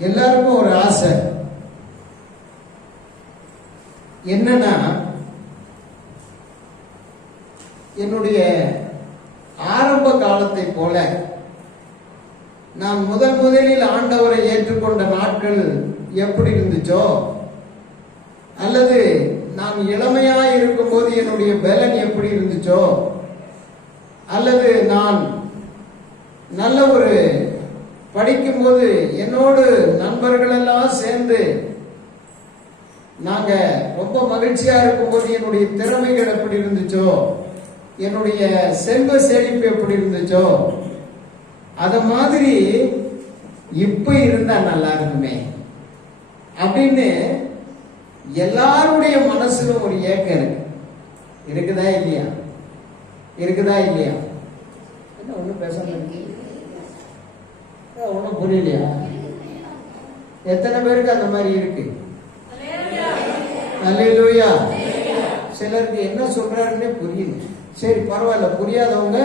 எல்லாருக்கும் ஒரு ஆசை. என்னன்னா என்னுடைய ஆரம்ப காலத்தை போல நான் முதன் முதலில் ஆண்டவரை ஏற்றுக்கொண்ட நாட்கள் எப்படி இருந்துச்சோ அல்லது நான் இளமையா இருக்கும்போது என்னுடைய பலன் எப்படி இருந்துச்சோ அல்லது நான் நல்ல ஒரு படிக்கும்போது என்னோடு நண்பர்கள் எல்லாம் சேர்ந்து நாங்க ரொம்ப மகிழ்ச்சியா இருக்கும்போது என்னுடைய திறமைகள் எப்படி இருந்துச்சோ என்னுடைய செல்வ செழிப்பு எப்படி இருந்துச்சோ அத மாதிரி இப்ப இருந்தா நல்லா இருக்குமே அப்படின்னு எல்லாருடைய மனசுலும் ஒரு ஏக்கம் இருக்கு. இருக்குதா இல்லையா? இருக்குதா இல்லையா? என்ன ஒன்றும் பேச ஒன்றும் புரியலையா? எத்தனை பேருக்கு அந்த மாதிரி இருக்கு? அல்லா சிலருக்கு என்ன சொல்றாருன்னே புரியுது சரி பரவாயில்ல. புரியாதவங்க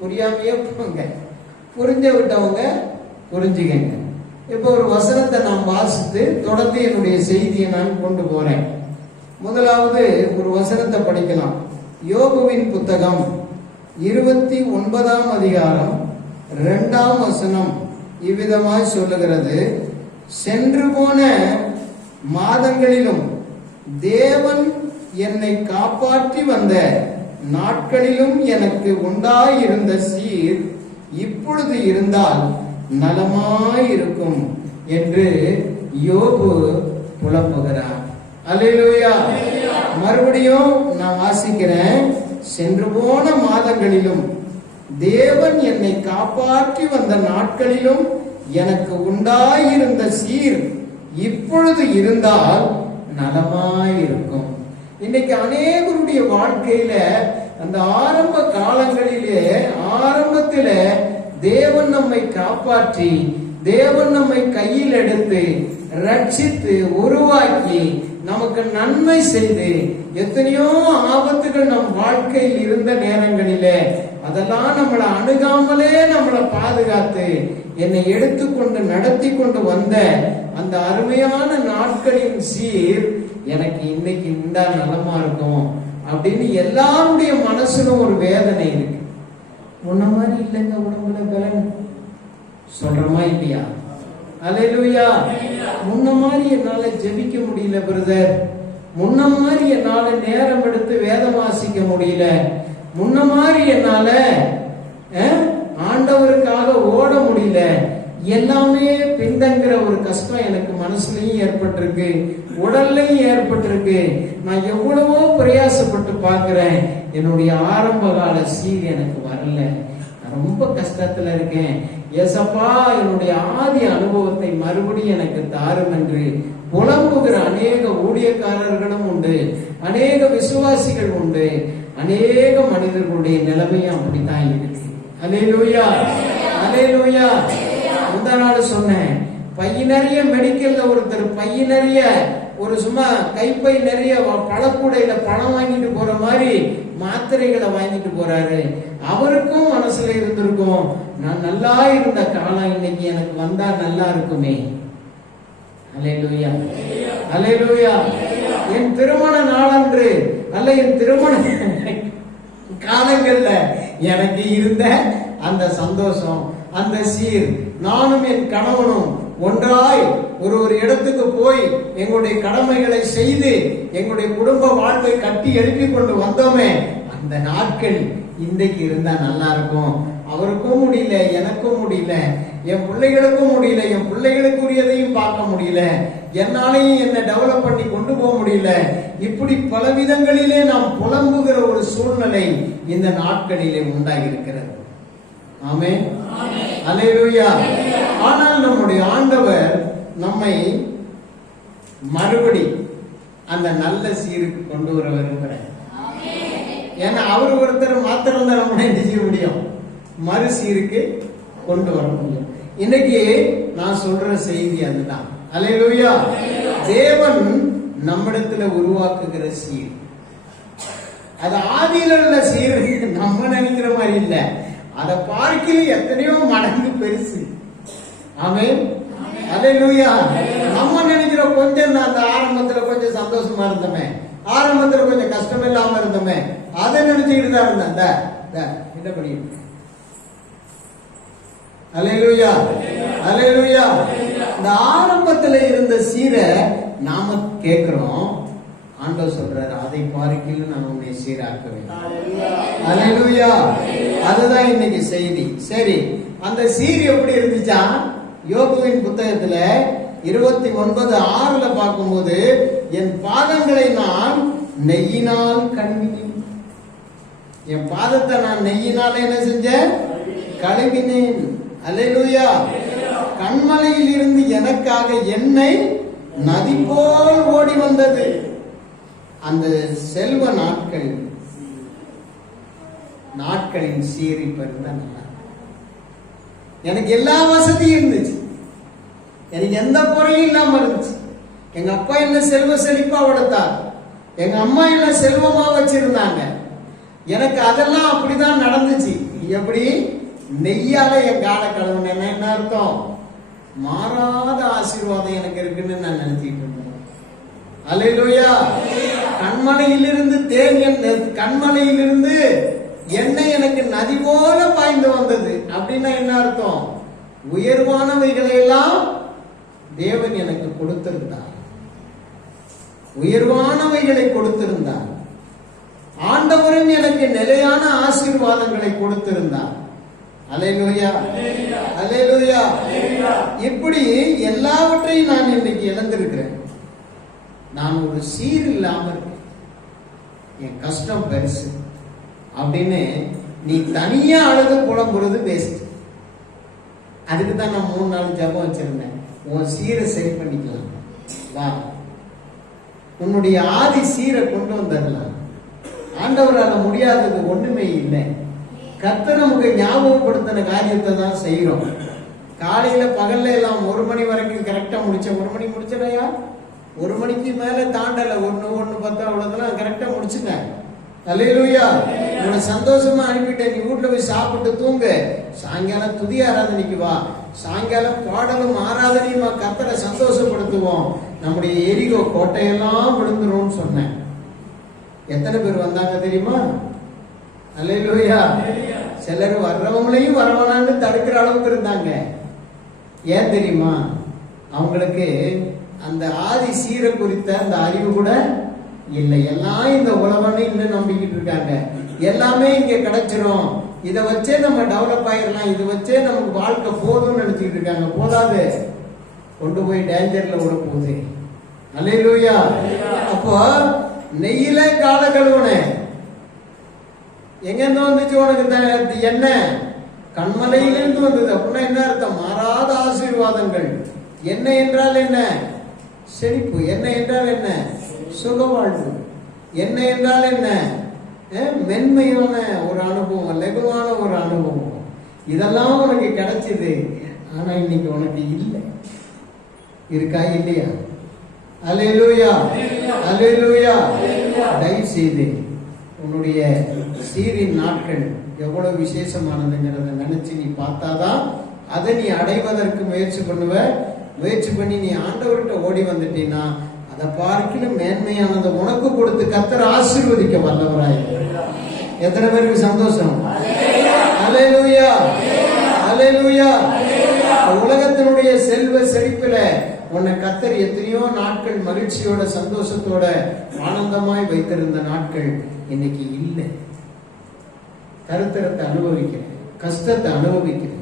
புரியாமையே போங்க. புரிஞ்ச விட்டவங்க புரிஞ்சுக்கங்க. இப்போ ஒரு வசனத்தை நான் வாசித்து தொடர்ந்து என்னுடைய செய்தியை நான் கொண்டு போறேன். முதலாவது ஒரு வசனத்தை படிக்கலாம். யோகுவின் புத்தகம் இருபத்தி ஒன்பதாம் அதிகாரம் இரண்டாம் வசனம். இவ்விதமாய் சொல்லுகிறது. சென்று போன மாதங்களிலும் தேவன் என்னை காப்பாற்றி வந்த நாட்களிலும் எனக்கு உண்டாயிருந்த சீர் இப்பொழுது இருந்தால் நலமாயிருக்கும் என்று யோபு புலப்புகிறார் அல்லேலூயா. மறுபடியும் நான் வாசிக்கிறேன். சென்று போன மாதங்களிலும் தேவன் என்னை காப்பாற்றி வந்த நாட்களிலும் எனக்கு உண்டாயிருந்த சீர் இப்பொழுது இருந்தால் நலமாயிருக்கும். இன்னைக்கு அநேகருடைய வாழ்க்கையில அந்த ஆரம்ப காலங்களிலே ஆரம்பத்தில தேவன் நம்மை காப்பாற்றி தேவன் நம்மை கையில் எடுத்து ரட்சித்து உருவாக்கி நமக்கு நன்மை செய்து எத்தனையோ ஆபத்துகள் நம் வாழ்க்கையில் இருந்த நேரங்களிலே அதெல்லாம் நம்மளை அணுகாமலே நம்மளை பாதுகாத்து என்னை எடுத்துக்கொண்டு நடத்தி கொண்டு வந்த அந்த அருமையான நாட்களின் சீர் எனக்கு இன்னைக்கு இந்த நலமா இருக்கும் அப்படின்னு எல்லாருடைய மனசுலும் ஒரு வேதனை இருக்கு. முன்ன மாதிரி இல்லைங்க உடம்புல பலன். சொல்றமா இல்லையா? அலையிலுயா. முன்ன மாதிரி என்னால ஜெபிக்க முடியல பிரதர் முன்ன மாதிரி என்னால நேரம் எடுத்து வேதம் வாசிக்க முடியல. முன்ன மாதிரி என்னால ஆண்டவருக்காக ஓட முடியல. எல்லாமே பின்தங்கிற ஒரு கஷ்டம் எனக்கு மனசுலயும் ஏற்பட்டிருக்கு உடல்லையும் ஏற்பட்டிருக்கு. நான் எவ்வளவோ பிரயாசப்பட்டு பாக்குறேன் என்னுடைய ஆரம்ப கால சீர் எனக்கு வரல. ரொம்ப கஷ்டத்துல இருக்கேன். ஏசப்பா என்னுடைய ஆதி அனுபவத்தை மறுபடியும் எனக்கு தாரும் என்று புலம்புகிற அநேக ஊழியக்காரர்களும் உண்டு. அநேக விசுவாசிகள் உண்டு. அநேக மனிதர்களுடைய நிலைமையும் அப்படித்தான் இருக்கு அலேலூயா அலேலூயா. அந்த நாள் சொன்னேன் பைய நிறைய மெடிக்கல்ல ஒருத்தர் பைய நிறைய ஒரு சும்மா கைப்பை நிறைய பழக்கூடையில பணம் வாங்கிட்டு போற மாதிரி மாத்திரைகளை வாங்கிட்டு போறாரு. அவருக்கும் மனசுல இருந்திருக்கும் நான் நல்லா இருந்த காலம் இன்னைக்கு எனக்கு வந்தா நல்லா இருக்குமே. அலையலூயா அலையலூயா என் திருமண நாளன்று அல்ல என் திருமண காலங்கள்ல எனக்கு இருந்த அந்த சந்தோஷம் அந்த சீர். நானும் என் கணவனும் ஒன்றாய் ஒரு ஒரு இடத்துக்கு போய் எங்களுடைய கடமைகளை செய்து எங்களுடைய குடும்ப வாழ்வை கட்டி எழுப்பி கொண்டு வந்தோமே. அந்த நாட்கள் இன்றைக்கு இருந்தா நல்லா இருக்கும். அவருக்கும் முடியல எனக்கும் முடியல என் பிள்ளைகளுக்கும் முடியல என் பிள்ளைகளுக்குரியதையும் பார்க்க முடியல என்னாலையும் என்னை டெவலப் பண்ணி கொண்டு போக முடியல. இப்படி பல விதங்களிலே நாம் புலம்புகிற ஒரு சூழ்நிலை இந்த நாட்களிலே உண்டாகி இருக்கிறது ஆமே அலையா ஆனால் நம்முடைய ஆண்டவர் நம்மை மறுபடி அந்த நல்ல சீருக்கு கொண்டு வர விரும்புகிறேன் ஏன்னா அவர் ஒருத்தர் மாத்திரம் தான் நம்ம என்ன செய்ய முடியும் மறுசீருக்கு கொண்டு வர முடியும் இன்னைக்கு நான் சொல்ற செய்தி அதுதான். அல்லேலூயா. தேவன் நம்மிடத்துல உருவாக்குகிற சீர். அது ஆதியில உள்ள சீர் நம்ம நினைக்கிற மாதிரி இல்ல. அதை பார்க்கல எத்தனையோ மடங்கு பெருசு. ஆமென். அல்லேலூயா. நம்ம நினைக்கிற கொஞ்சம் அந்த ஆரம்பத்துல கொஞ்சம் சந்தோஷமா இருந்தோமே. ஆரம்பத்துல கொஞ்சம் கஷ்டம் இல்லாம இருந்தோமே. அதை நினைச்சுக்கிட்டு தான் இருந்தேன். என்ன பண்ணிட்டு அலையலூயா அலையலூயா இந்த ஆரம்பத்துல இருந்த சீரை நாம கேட்கிறோம். ஆண்டவர் சொல்றாரு அதை பார்க்கிலும் நான் உன்னை சீராக்குவேன். அலையலூயா அதுதான் இன்னைக்கு செய்தி. சரி அந்த சீர் எப்படி இருந்துச்சா? யோகுவின் புத்தகத்துல இருபத்தி ஒன்பது ஆறுல பார்க்கும்போது என் பாதங்களை நான் நெய்யினால் கழுவினேன். என் பாதத்தை நான் நெய்யினால என்ன செஞ்சேன்? கழுவினேன். அல்லேலூயா கண்மலையில் இருந்து எனக்காக என்னை நதி போல் ஓடி வந்தது அந்த செல்வ நாட்கள் நாட்களின் சீரிப்பு இருந்தா நல்லா எனக்கு எல்லா வசதியும் இருந்துச்சு. எனக்கு எந்த குறையும் இல்லாம இருந்துச்சு. எங்க அப்பா என்ன செல்வ செழிப்பா வளர்த்தார். எங்க அம்மா என்ன செல்வமா வச்சிருந்தாங்க. எனக்கு அதெல்லாம் அப்படிதான் நடந்துச்சு. எப்படி? நெய்யால என் காலை கழுவுனேன்னா என்ன அர்த்தம்? மாறாத ஆசீர்வாதம் எனக்கு இருக்குன்னு நான் நினைச்சிட்டு இருந்தேன். அலையிலோயா கண்மனையிலிருந்து தேன் கண்மனையிலிருந்து கண்மலையிலிருந்து எண்ணெய் எனக்கு நதி போல பாய்ந்து வந்தது. அப்படின்னா என்ன அர்த்தம்? உயர்வானவைகளை எல்லாம் தேவன் எனக்கு கொடுத்திருந்தார். உயர்வானவைகளை கொடுத்திருந்தார். ஆண்டவரும் எனக்கு நிலையான ஆசீர்வாதங்களை கொடுத்திருந்தார். அலையலூயா அலையலூயா இப்படி எல்லாவற்றையும் நான் இன்னைக்கு இழந்திருக்கிறேன். நான் ஒரு சீர் இல்லாம இருக்கேன். என் கஷ்டம் பெருசு. அப்படின்னு நீ தனியா அழுது புலம்புறது வேஸ்ட் அதுக்கு தான் நான் மூணு நாள் ஜெபம் வச்சிருந்தேன். உன் சீரை சரி பண்ணிக்கலாம். வா. உன்னுடைய ஆதி சீரை கொண்டு வந்துடலாம் ஆண்டவரால் முடியாதது ஒண்ணுமே இல்லை. கர்த்தர் நமக்கு ஞாபகப்படுத்தின காரியத்தை தான் செய்யறோம் காலையில பகல்ல எல்லாம் ஒரு மணி வரைக்கும் கரெக்டா முடிச்ச ஒரு மணி முடிச்சடையா ஒரு மணிக்கு மேல தாண்டல. ஒண்ணு ஒண்ணு பத்து அவ்வளவுதெல்லாம் கரெக்டா முடிச்சுட்டேன் அல்லேலூயா உன்னை சந்தோஷமா அனுப்பிட்டேன். நீ வீட்டுல போய் சாப்பிட்டு தூங்கு. சாயங்காலம் துதி ஆராதனைக்கு வா. சாயங்காலம் பாடலும் ஆராதனையுமா கத்தரை சந்தோஷப்படுத்துவோம். நம்முடைய எரிகோ கோட்டையெல்லாம் விழுந்துரும்னு சொன்னேன். எத்தனை பேர் வந்தாங்க தெரியுமா? அல்லேலூயா சிலர் வர்றவங்களையும் வரவனான்னு தடுக்கிற அளவுக்கு இருந்தாங்க. ஏன் தெரியுமா? அவங்களுக்கு அந்த ஆதி சீரை குறித்த அந்த அறிவு கூட இல்லை. எல்லாம் இந்த உலகம்னு இன்னும் நம்பிக்கிட்டு இருக்காங்க. எல்லாமே இங்க கிடைச்சிரும். இதை வச்சே நம்ம டெவலப் ஆயிடலாம் இதை வச்சே நமக்கு வாழ்க்கை போதும்னு நினைச்சுக்கிட்டு இருக்காங்க. போதாது. கொண்டு போய் டேஞ்சர்ல விட போகுது. அல்லேலூயா அப்போ நெய்யில கால கழுவுனேன். எங்க இருந்து வந்துச்சு உனக்கு த- என்ன? கண்மலையிலிருந்து வந்தது. அப்படின்னா என்ன அர்த்தம்? மாறாத ஆசீர்வாதங்கள். என்ன என்றால் என்ன? செழிப்பு. என்ன என்றால் என்ன? சுகவாழ்வு. என்ன என்றால் என்ன? மென்மையான ஒரு அனுபவம் லகுவான ஒரு அனுபவம். இதெல்லாம் உனக்கு கிடைச்சது. ஆனா இன்னைக்கு உனக்கு இல்லை. இருக்கா இல்லையா? அலையலூயா. அலையலூயா. தயவு செய்து உன்னுடைய சீரின் நாட்கள் எவ்வளவு விசேஷமானதுங்கிறத நினைச்சு நீ பார்த்தாதான் அதை நீ அடைவதற்கு முயற்சி பண்ணுவ. முயற்சி பண்ணி நீ ஆண்டவர்கிட்ட ஓடி வந்துட்டீன்னா அதை பார்க்கணும் மேன்மையானதை உனக்கு கொடுத்து கத்தர் ஆசீர்வதிக்க வல்லவராய். எத்தனை பேருக்கு சந்தோஷம்? அலையலூயா அலையலூயா உலகத்தினுடைய செல்வ செழிப்பில உன்னை கத்தர் எத்தனையோ நாட்கள் மகிழ்ச்சியோட சந்தோஷத்தோட ஆனந்தமாய் வைத்திருந்த நாட்கள் இன்னைக்கு இல்லை. தருத்திரத்தை அனுபவிக்கிறேன் கஷ்டத்தை அனுபவிக்கிறேன்.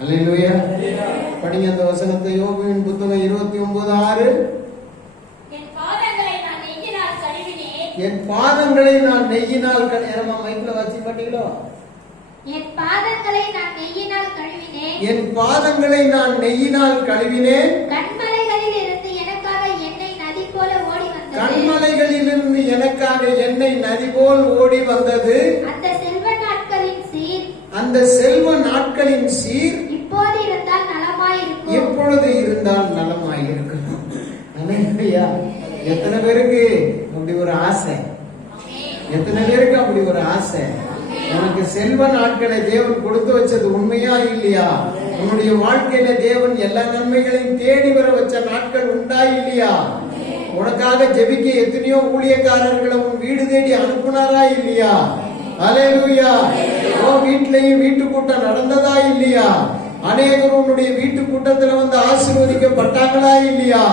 அல்லேலூயா. படிங்க அந்த வசனத்தை யோகுவின் புத்தகம் இருபத்தி ஒன்பது ஆறு. என் பாதங்களை நான் நெய்யினால் கடையரமா மைக்ல வச்சு பண்ணீங்களோ என் பாதங்களை நான் நெய்யினால் கழுவினேன். என் பாதங்களை நான் நெய்யினால் கழுவினேன். கண்மலைகளில் இருந்து எனக்காக எண்ணெய் நதி போல ஓடி வந்தது. கண்மலைகளிலிருந்து எனக்காக எண்ணெய் நதி போல் ஓடி வந்தது. அந்த செல்வ நாட்களின் சீர். அந்த செல்வ நாட்களின் சீர் இப்போது இருந்தால் நலமாயிருக்கும். எப்பொழுது இருந்தால் நலமாயிருக்கும்? எத்தனை பேருக்கு அப்படி ஒரு ஆசை? எத்தனை பேருக்கு அப்படி ஒரு ஆசை? செல்வ நாட்களை தேவன் கொடுத்து வச்சது உண்மையா இல்லையா? உன்னுடைய வாழ்க்கையில தேவன் எல்லா நன்மைகளையும் தேடி வர வச்ச நாட்கள் உண்டா இல்லையா? உனக்காக ஜெபிக்க எத்தனையோ ஊழியக்காரர்களை உன் வீடு தேடி அனுப்புனாரா இல்லையா? அலேலுயா உன் வீட்லயும் வீட்டு கூட்டம் நடந்ததா இல்லையா? அநேகர் உன்னுடைய வீட்டு கூட்டத்துல வந்து ஆசீர்வதிக்கப்பட்டாங்களா இல்லையா?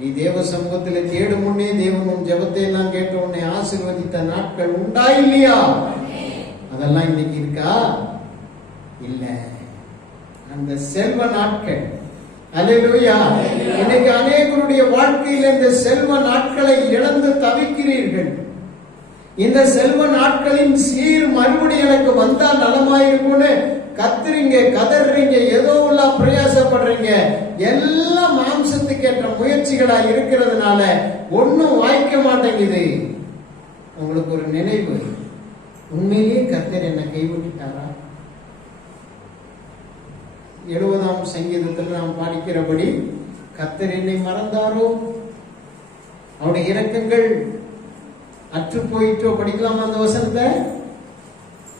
நீ தேவ சமூகத்துல தேடும் முன்னே தேவன் உன் ஜெபத்தை எல்லாம் கேட்ட உன்னை ஆசீர்வதித்த நாட்கள் உண்டா இல்லையா? அதெல்லாம் இன்னைக்கு இருக்கா? இல்ல. அந்த செல்வ நாட்கள். அல்லேலூயா. இன்னைக்கு அநேகருடைய வாழ்க்கையில் இந்த செல்வ நாட்களை இழந்து தவிக்கிறீர்கள். இந்த செல்வ நாட்களின் சீர் மறுபடியும் எனக்கு வந்தா நலமாயிருக்கும்னு கத்துறீங்க கதறீங்க ஏதோ எல்லாம் பிரயாசப்படுறீங்க. எல்லாம் மாம்சத்துக்கு ஏற்ற முயற்சிகளா இருக்கிறதுனால ஒண்ணும் வாய்க்க மாட்டேங்குது. உங்களுக்கு ஒரு நினைவு. உண்மையிலேயே கத்தர் என்னை கைவிட்டுட்டாரா? எழுபதாம் சங்கீதத்தில் நாம் பாடிக்கிறபடி கத்தர் என்னை மறந்தாரோ? அவருடைய இரக்கங்கள் அற்று போயிட்டோ படிக்கலாமா அந்த வசனத்தை?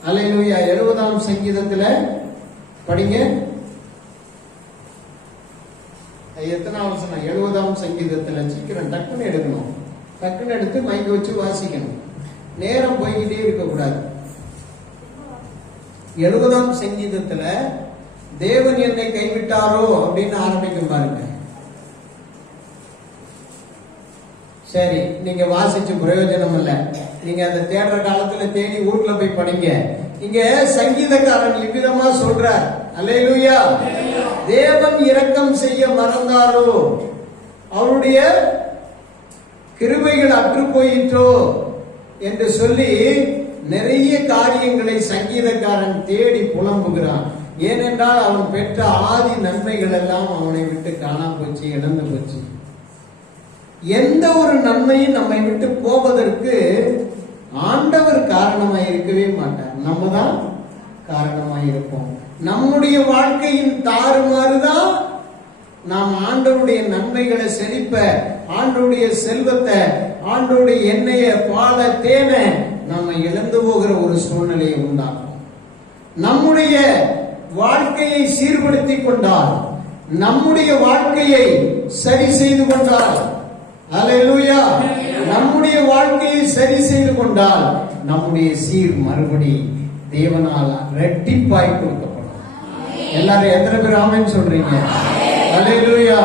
அலையிலுயா எழுபதாம் சங்கீதத்துல படிங்க. அது எத்தனாம் வசனம்? எழுபதாம் சங்கீதத்துல. சீக்கிரம் டக்குன்னு எடுக்கணும் டக்குன்னு எடுத்து மைக்க வச்சு வாசிக்கணும். நேரம் போய்கிட்டே இருக்கக்கூடாது. எழுபதாம் சங்கீதத்துல தேவன் என்னை கைவிட்டாரோ அப்படின்னு ஆரம்பிக்கும் பாருங்க. சரி நீங்க வாசிச்சு பிரயோஜனம் இல்ல. நீங்க அந்த தேடுற காலத்துல தேடி ஊர்ல போய் படிங்க. இங்க சங்கீதக்காரன் இவ்விதமா சொல்றார். அல்லேலூயா. தேவன் இரக்கம் செய்ய மறந்தாரோ? அவருடைய கிருமைகள் அற்று போயிற்றோ என்று சொல்லி நிறைய காரியங்களை சங்கீதக்காரன் தேடி புலம்புகிறான். ஏனென்றால் அவன் பெற்ற ஆதி நன்மைகள் எல்லாம் அவனை விட்டு காணாம போச்சு இழந்து போச்சு. எந்த ஒரு நன்மையும் நம்மை விட்டு போவதற்கு ஆண்டவர் காரணமாக இருக்கவே மாட்டார். நம்ம தான் காரணமாக இருப்போம். நம்முடைய வாழ்க்கையின் தாறுமாறுதான் நாம் ஆண்டவருடைய நன்மைகளை செழிப்ப ஆண்டவருடைய செல்வத்தை ஆண்டவருடைய எண்ணெய பால தேவை நம்ம இழந்து போகிற ஒரு சூழ்நிலையை உண்டாகும் நம்முடைய வாழ்க்கையை சீர்படுத்தி கொண்டால் நம்முடைய வாழ்க்கையை சரி செய்து கொண்டால் அலையலூயா நம்முடைய வாழ்க்கையை சரி செய்து கொண்டால் நம்முடைய சீர் மறுபடி தேவனால் ரெட்டிப்பாய் கொடுக்கப்படும். எல்லாரும் எத்தனை பேர் ஆமென் சொல்றீங்க? அலையலூயா